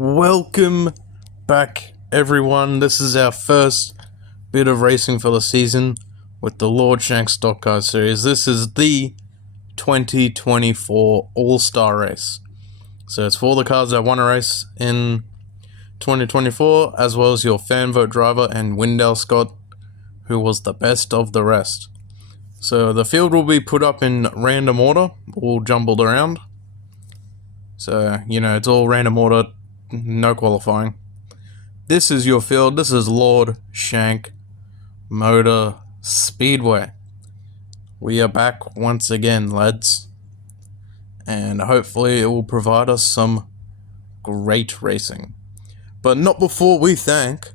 Welcome back, everyone. This is our first bit of racing for the season with the Lord Shank Stock Car Series. This is the 2024 All-Star Race. So it's for the cars that won a race in 2024, as well as your fan vote driver and Wendell Scott, who was the best of the rest. So the field will be put up in random order, all jumbled around. So, it's all random order. No qualifying. This is your field. This is Lord Shank Motor Speedway. We are back once again, lads. And hopefully it will provide us some great racing. But not before we thank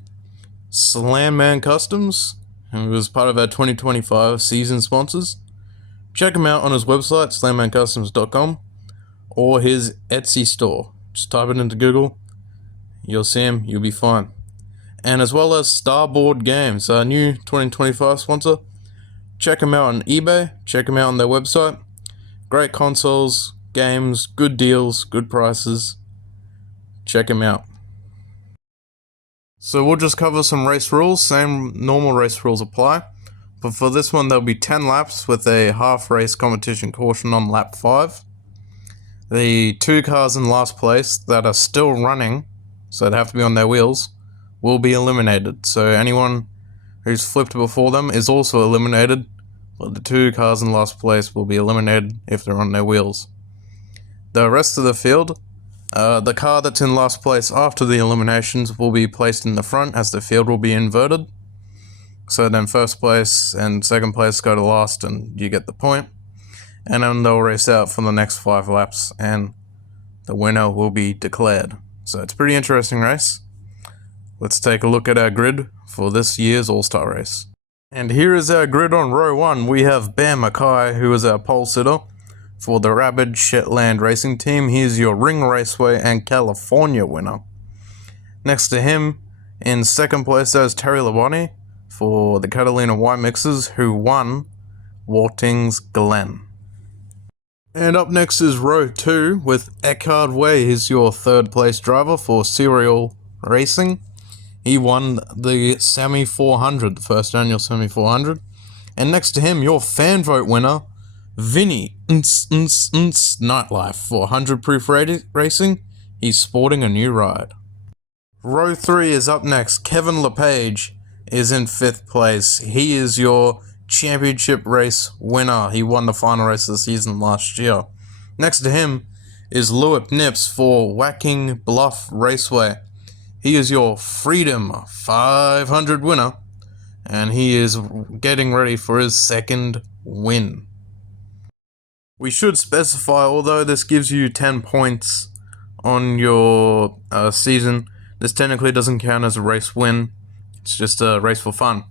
Slamman Customs, who was part of our 2025 season sponsors. Check him out on his website, slammancustoms.com, or his Etsy store. Just type it into Google. You'll see him, you'll be fine. And as well as Starboard Games, our new 2025 sponsor. Check them out on eBay, check them out on their website. Great consoles, games, good deals, good prices. Check them out. So we'll just cover some race rules, same normal race rules apply. But for this one there'll be 10 laps with a half race competition caution on lap 5. The 2 cars in last place that are still running, so they have to be on their wheels, will be eliminated. So anyone who's flipped before them is also eliminated, but the 2 cars in last place will be eliminated if they're on their wheels. The rest of the field, the car that's in last place after the eliminations will be placed in the front, as the field will be inverted. So then first place and second place go to last and you get the point. And then they'll race out for the next 5 laps and the winner will be declared. So it's a pretty interesting race. Let's take a look at our grid for this year's All-Star race. And here is our grid on row 1. We have Bear Mackay, who is our pole sitter for the Rabid Shetland Racing Team. He is your Ring Raceway and California winner. Next to him, in second place, there's Terry Labonte for the Catalina Wine Mixers, who won Walting's Glen. And up next is row 2 with Eckhard Way. He's your third place driver for Serial Racing. He won the Semi 400, the first annual Semi 400. And next to him, your fan vote winner, Vinny Nightlife for 100 Proof Racing. He's sporting a new ride. Row 3 is up next. Kevin LePage is in 5th place. He is your championship race winner. He won the final race of the season last year. Next to him is Lewip Nips for Whacking Bluff Raceway. He is your Freedom 500 winner, and he is getting ready for his second win. We should specify, although this gives you 10 points on your season, this technically doesn't count as a race win. It's just a race for fun.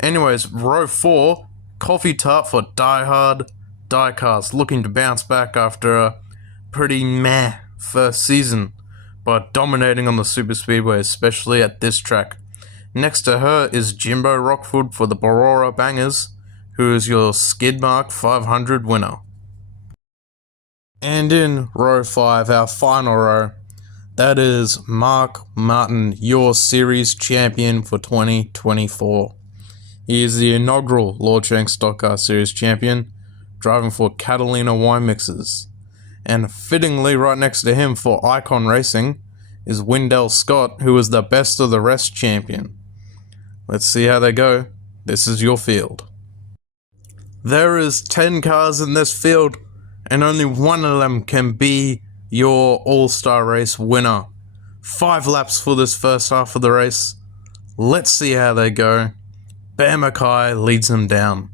Anyways, row 4, Coffee Tart for Die-Hard Diecast, looking to bounce back after a pretty meh first season, but dominating on the super speedway, especially at this track. Next to her is Jimbo Rockford for the Barora Bangers, who is your Skidmark 500 winner. And in row 5, our final row, that is Mark Martin, your series champion for 2024. He is the inaugural Lord Shank Stock Car Series champion, driving for Catalina Wine Mixers. And fittingly right next to him for Icon Racing is Wendell Scott, who is the best of the rest champion. Let's see how they go. This is your field. There is 10 cars in this field, and only one of them can be your All-Star Race winner. 5 laps for this first half of the race. Let's see how they go. Bear Mackay leads them down.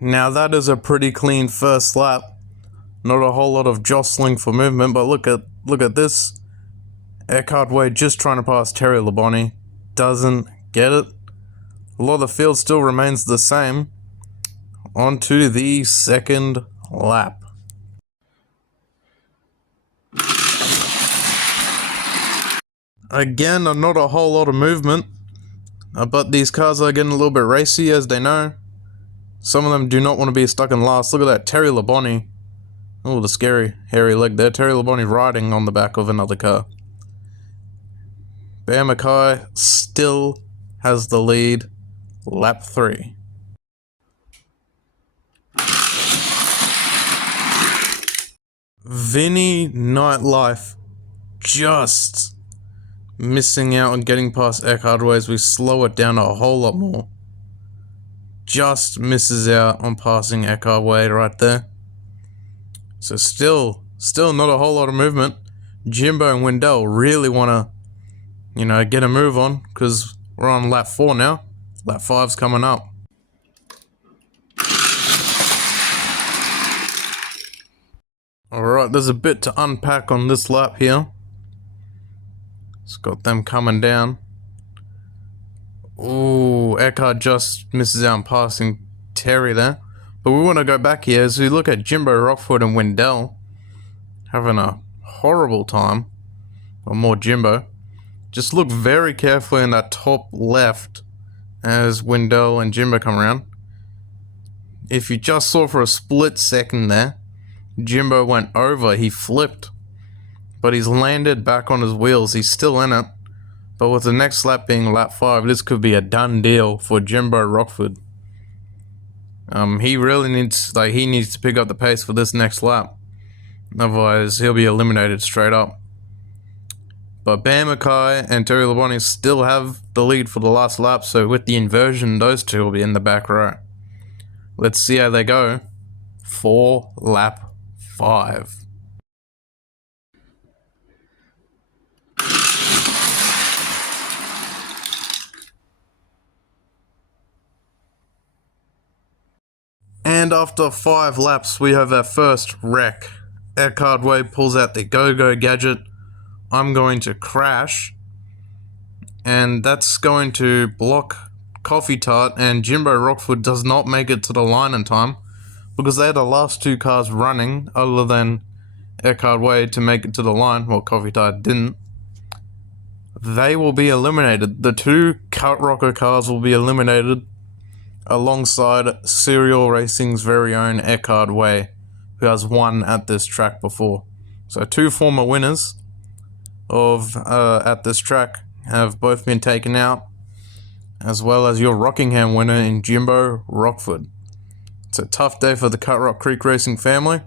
Now that is a pretty clean first lap. Not a whole lot of jostling for movement, but look at this. Eckhard Way just trying to pass Terry Labonte. Doesn't get it. A lot of the field still remains the same. On to the second lap. Again, not a whole lot of movement, but these cars are getting a little bit racy, as they know. Some of them do not want to be stuck in last. Look at that, Terry Labonte. Oh, the scary hairy leg there. Terry Labonte riding on the back of another car. Bear Mackay still has the lead. Lap 3. Vinny Nightlife just missing out on getting past Eckhard Way as we slow it down a whole lot more. Just misses out on passing Eckhard Way right there. So still not a whole lot of movement. Jimbo and Wendell really want to, get a move on because we're on lap 4 now. Lap 5's coming up. Alright, there's a bit to unpack on this lap here. It's got them coming down. Ooh, Eckhart just misses out on passing Terry there. But we want to go back here as we look at Jimbo, Rockford and Wendell having a horrible time. Or more Jimbo. Just look very carefully in that top left as Wendell and Jimbo come around. If you just saw for a split second there, Jimbo went over, he flipped. But he's landed back on his wheels, he's still in it. But with the next lap being lap 5, this could be a done deal for Jimbo Rockford. He really needs to pick up the pace for this next lap. Otherwise, he'll be eliminated straight up. But Bear Mackay and Terry Labonte still have the lead for the last lap, so with the inversion, those two will be in the back row. Let's see how they go for lap 5. And after 5 laps, we have our first wreck. Eckhard Way pulls out the go-go gadget. I'm going to crash. And that's going to block Coffee Tart, and Jimbo Rockford does not make it to the line in time because they had the last 2 cars running other than Eckhard Way to make it to the line. Well, Coffee Tart didn't. They will be eliminated. The 2 Cut Rocker cars will be eliminated alongside Serial Racing's very own Eckhard Way, who has won at this track before. So 2 former winners of at this track have both been taken out, as well as your Rockingham winner in Jimbo Rockford. It's a tough day for the Cut Rock Creek Racing family,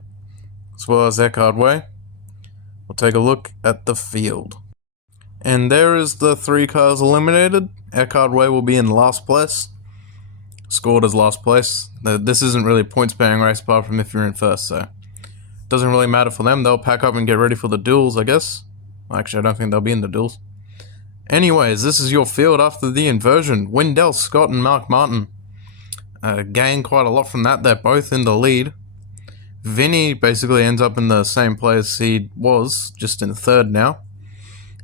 as well as Eckhard Way. We'll take a look at the field. And there is the 3 cars eliminated. Eckhard Way will be in last place. Scored as last place. This isn't really a points-bearing race apart from if you're in first, so it doesn't really matter for them. They'll pack up and get ready for the duels, I guess. Actually, I don't think they'll be in the duels. Anyways, this is your field after the inversion. Wendell Scott and Mark Martin gained quite a lot from that. They're both in the lead. Vinny basically ends up in the same place he was, just in 3rd now.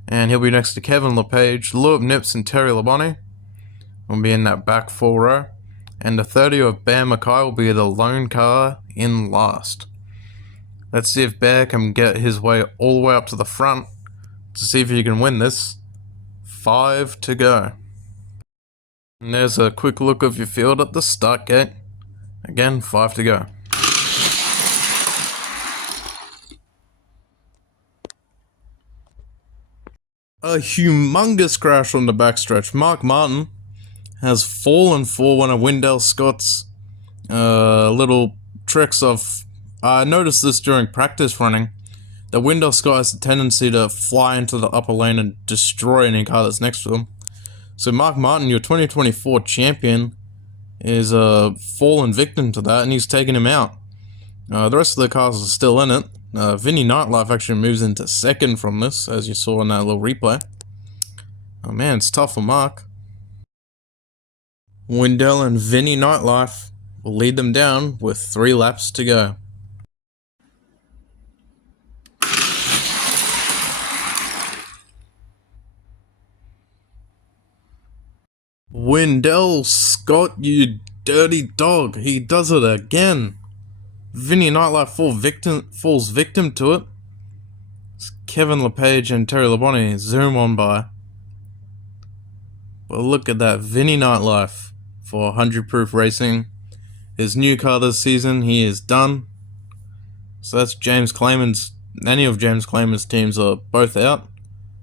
And he'll be next to Kevin LePage, Louis Nips and Terry Labonte. Will be in that back 4 row. And the 30 of Bear Mackay will be the lone car in last. Let's see if Bear can get his way all the way up to the front to see if he can win this. 5 to go. And there's a quick look of your field at the start gate. Again, 5 to go. A humongous crash on the backstretch. Mark Martin has fallen for one of Wendell Scott's little tricks of... I noticed this during practice running, that Wendell Scott has a tendency to fly into the upper lane and destroy any car that's next to him. So Mark Martin, your 2024 champion, is fallen victim to that, and he's taken him out. The rest of the cars are still in it. Vinny Nightlife actually moves into 2nd from this, as you saw in that little replay. Oh man, it's tough for Mark. Wendell and Vinny Nightlife will lead them down with 3 laps to go. Wendell Scott, you dirty dog. He does it again. Vinny Nightlife falls victim to it. Kevin LePage and Terry Labonte zoom on by. But look at that, Vinny Nightlife for 100 Proof Racing His new car this season, he is done. So that's James Clayman's. Any of James Clayman's teams are both out.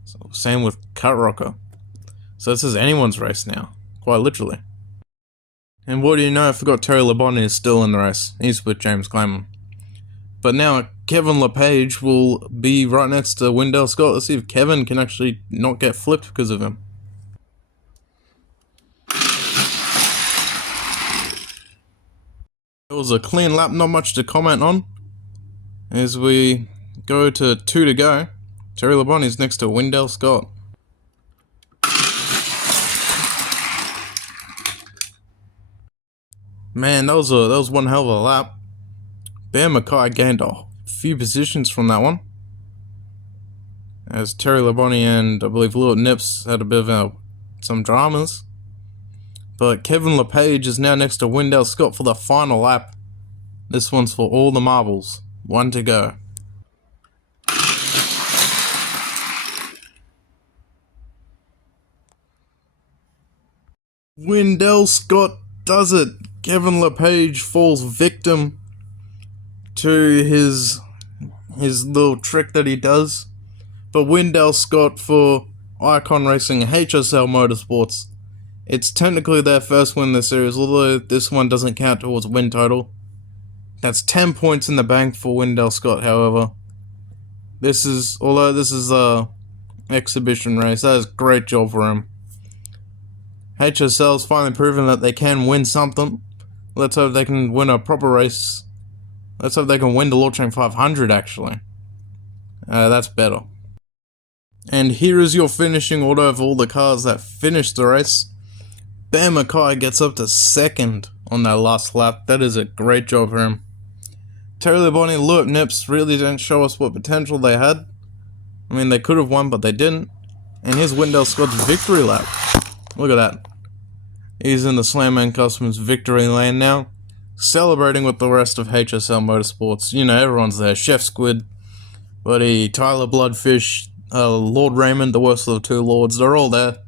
So same with Cut Rocker. So this is anyone's race now, quite literally. And what do you know, I forgot Terry Labonte is still in the race. He's with James Clayman. But now Kevin LePage will be right next to Wendell Scott. Let's see if Kevin can actually not get flipped because of him. It was a clean lap, not much to comment on. As we go to 2 to go, Terry Labonte is next to Wendell Scott. Man, that was one hell of a lap. Bear Mackay gained a few positions from that one, as Terry Labonte and I believe Lord Nips had a bit of some dramas. But Kevin LePage is now next to Wendell Scott for the final lap. This one's for all the marbles. 1 to go. Wendell Scott does it. Kevin LePage falls victim to his little trick that he does. But Wendell Scott for Icon Racing HSL Motorsports. It's technically their first win in the series, although this one doesn't count towards win total. That's 10 points in the bank for Wendell Scott, however. Although this is a exhibition race, that is a great job for him. HSL's finally proven that they can win something. Let's hope they can win a proper race. Let's hope they can win the Lord Shank 500, actually. That's better. And here is your finishing order of all the cars that finished the race. Bear Mackay gets up to 2nd on that last lap. That is a great job for him. Terry Labonte, Lurt Nips really didn't show us what potential they had. I mean, they could have won, but they didn't. And here's Wendell Scott's victory lap. Look at that. He's in the Slamman Customs victory lane now, celebrating with the rest of HSL Motorsports. You know, everyone's there. Chef Squid, Buddy, Tyler Bloodfish, Lord Raymond, the worst of the 2 lords. They're all there.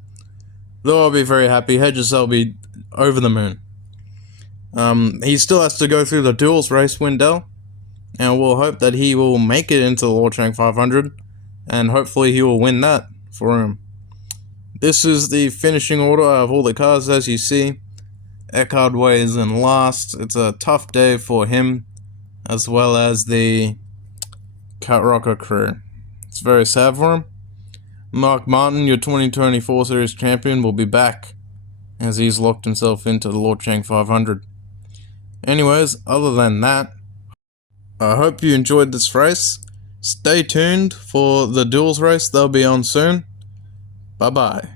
They'll all be very happy. HSL will be over the moon. He still has to go through the duels race, Wendell. And we'll hope that he will make it into the Lord Shank 500. And hopefully he will win that for him. This is the finishing order of all the cars, as you see. Eckhard Way is in last. It's a tough day for him, as well as the Cut Rocker crew. It's very sad for him. Mark Martin, your 2024 Series champion, will be back, as he's locked himself into the Lord Shank 500. Anyways, other than that, I hope you enjoyed this race. Stay tuned for the duels race, they'll be on soon. Bye bye.